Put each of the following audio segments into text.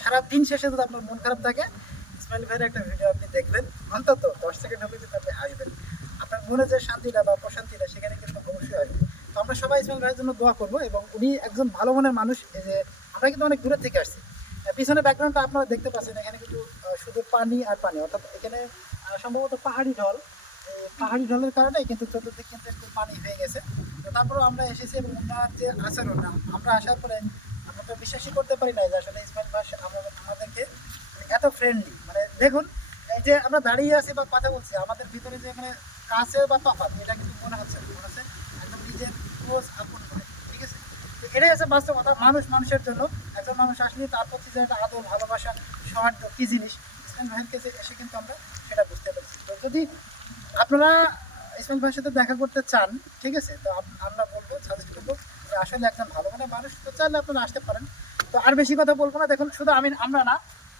সারা দিন শেষে যদি আপনার মন খারাপ থাকে, ইসমাইল ভাইয়ের একটা ভিডিও আপনি দেখবেন, অন্তত দশ সেকেন্ড হবে কিন্তু আপনি হাসবেন আপনার মনে যে শান্তিটা বা প্রশান্তিটা, সেখানে কিন্তু অবশ্যই আসবে তো আমরা সবাই ইসমাইল ভাইয়ের জন্য দোয়া করব এবং উনি একজন ভালো মনের মানুষ যে আমরা কিন্তু অনেক দূরের থেকে আসছি। পিছনে ব্যাকগ্রাউন্ডটা আপনারা দেখতে পাচ্ছেন, এখানে কিন্তু শুধু পানি আর পানি, অর্থাৎ এখানে সম্ভবত পাহাড়ি ঢল। পাহাড়ি ঢলের কারণে কিন্তু চতুর্দিক কিন্তু একটু পানি হয়ে গেছে। তারপরেও আমরা এসেছি এবং ওনার যে আচরণ আমরা আসার পরে আমরা তো বিশ্বাসই করতে পারি না যে আসলে ইসমাইল ভাই আমাদের আমাদেরকে মানে এত ফ্রেন্ডলি মানে দেখুন, এই যে আমরা দাঁড়িয়ে আছি বা কথা বলছি, আমাদের ভিতরে যে এখানে কাছে বা তফাৎ, এটা কিন্তু মনে হচ্ছে মনে হচ্ছে একদম নিজের ক্লোজ আপন করে, ঠিক আছে? তো এটাই আছে বাস্তবতা মানুষ মানুষের জন্য, একজন মানুষ আসলে তার প্রতি যে একটা আদর, ভালোবাসা, সৌহার্দ্য, কী জিনিস, ইসমাইল ভাইয়ের কাছে এসে কিন্তু আমরা সেটা বুঝতে পারছি। তো যদি আপনারা ইসমাইল ভাইয়ের সাথে দেখা করতে চান, ঠিক আছে? তো আমরা বলব সাজেস্ট করব যে আসলে একজন ভালো মানে মানুষ তো চাইলে আপনারা আসতে পারেন। তো আর বেশি কথা বলব না। দেখুন, শুধু আমি, আমরা না,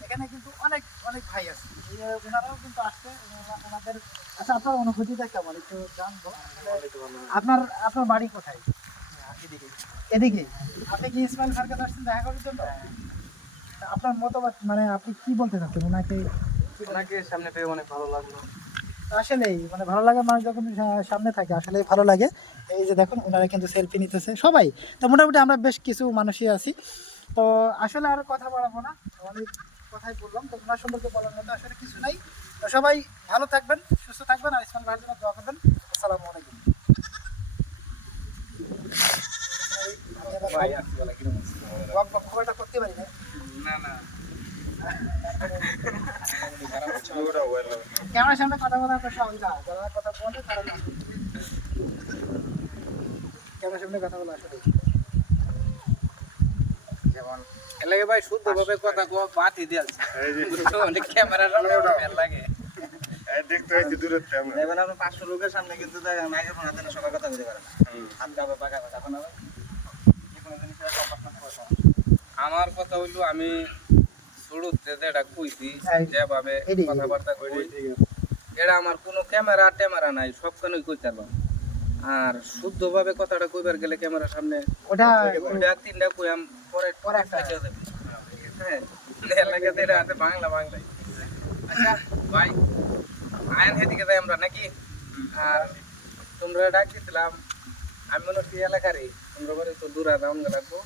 এখানে কিন্তু অনেক অনেক ভাই আছে। ওনারাও কিন্তু আসছে। ওনাদের আচ্ছা আপনার অনুভূতিটা কেমন? একটু জানব। আপনার আপনার বাড়ি কোথায়? এদিকে। আপনি কি ইসমাইল কাছে আসছেন দেখা করার জন্য? আপনার মতামত মানে আপনি কি বলতে চাচ্ছেন? ওনাকে ওনাকে সামনে পেয়ে অনেক ভালো লাগল। আসলেই মানে ভালো লাগে মানুষ যখন সামনে থাকে আসলে ভালো লাগে। এই যে দেখুন, ওনারা কিন্তু সেলফি নিতেছে, সবাই। তো মোটামুটি আমরা বেশ কিছু মানুষই আছি। তো আসলে আর কথা বাড়াবো না, অনেক কথাই বললাম। তো ওনার সম্পর্কে বলার মতো আসলে কিছু নাই। তো সবাই ভালো থাকবেন, সুস্থ থাকবেন, আর ইসমাইল ভাইয়ের জন্য দোয়া করবেন। আসসালামু আলাইকুম। ভাই বক বক খুব একটা করতে পারি না। না না। ক্যামেরার সামনে কথা যারা কথা বলে তারা ক্যামেরার সামনে কথা বলা আসলে। যেমন এলাকে ভাই শুদ্ধ ভাবে কথা কো বাতি দিয়াছে অনেক ক্যামেরা সামনে ওটা। লাগে। দেখতে দূরের আপনি পাঁচশো লোকের সামনে কিন্তু দেখেন মাইক্রোফোন হাতে না সবাই কথা বলতে পারে পাকা। আমার কথা হইল আমি শুরুতে যেটা কইছি যেভাবে কথাবার্তা কই এটা আমার কোনো ক্যামেরা ট্যামেরা নাই সবখানেই কইতালাম আর শুদ্ধভাবে কথাটা কইবার গেলে ক্যামেরার সামনে ওটা দুইটা তিনটা কইয়াম পরে পরে একটা। যাবে। হ্যাঁ এলাকা থেকে আছে বাংলা বাংলায় আচ্ছা ভাই আইন হেদিকে যাই আমরা নাকি? আর তোমরা ডাকিছিলাম আমি মনে হচ্ছি এলাকারই। তোমরা বাড়ি তো দূর রাউন্ড লাগবো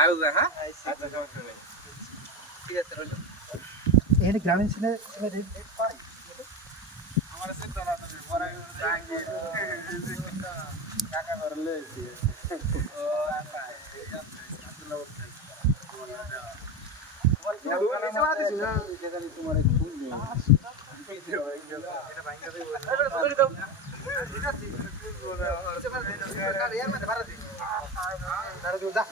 আয়ু যা হ্যাঁ আচ্ছা সমস্যা নেই। ঠিক আছে রইল এখানে গ্রামীণ ছেলে ছেলে রেট পাই। আমার চিন্তা না তুমি পরে যাঙ্গে টাকা ভরলে ও আচ্ছা এই আছে আসলে ওকে দাঁড়া যা